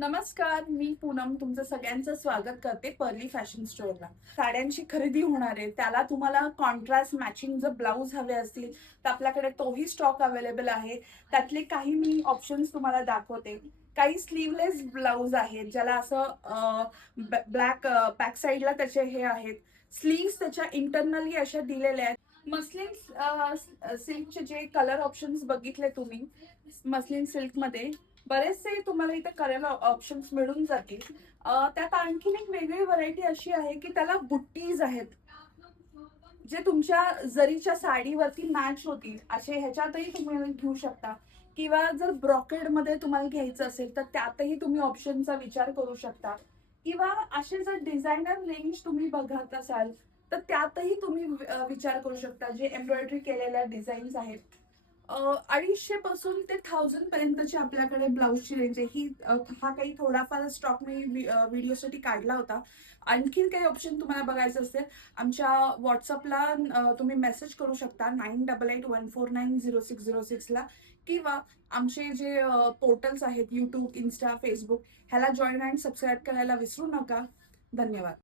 नमस्कार, मी पूनम तुमचं सगळ्यांचं स्वागत करते पर्ली फॅशन स्टोअरला. साड्यांची खरेदी होणार आहे, त्याला तुम्हाला कॉन्ट्रास्ट मॅचिंग जर ब्लाऊज हवे असतील तर आपल्याकडे तोही स्टॉक अवेलेबल आहे. त्यातले काही मी ऑप्शन्स तुम्हाला दाखवते. काही स्लीवलेस ब्लाऊज आहेत ज्याला असं ब्लॅक बॅक साईडला त्याचे हे आहेत. स्लीव्स त्याच्या इंटरनली अशा दिलेल्या आहेत. मस्लिन सिल्कचे जे कलर ऑप्शन्स बघितले तुम्ही, मस्लिन सिल्कमध्ये बरेचसे तुम्हाला इथे कलर ऑप्शन्स मिळून जातील. त्यात आणखीन एक वेगळी व्हरायटी अशी आहे की त्याला बुट्टीज आहेत, जे तुमच्या जरीच्या साडीवरती मॅच होतील असे ह्याच्यातही तुम्ही घेऊ शकता. किंवा जर ब्रॉकेड मध्ये तुम्हाला घ्यायचं असेल तर त्यातही तुम्ही ऑप्शनचा विचार करू शकता. किंवा असे जर डिझायनर रेंज तुम्ही बघत असाल तर त्यातही तुम्ही विचार करू शकता. जे एम्ब्रॉयडरी केलेल्या डिझाईन्स आहेत, 250 पासून ते 1000 पर्यंतची आपल्याकडे ब्लाऊजची रेंज आहे. हा काही थोडाफार स्टॉक मी व्हिडिओसाठी काढला होता. आणखीन काही ऑप्शन तुम्हाला बघायचं असेल, आमच्या व्हॉट्सअपला तुम्ही मेसेज करू शकता 9881490606 ला. किंवा आमचे जे पोर्टल्स आहेत यूट्यूब, इन्स्टा, फेसबुक, ह्याला जॉईन अँड सबस्क्राईब करायला विसरू नका. धन्यवाद.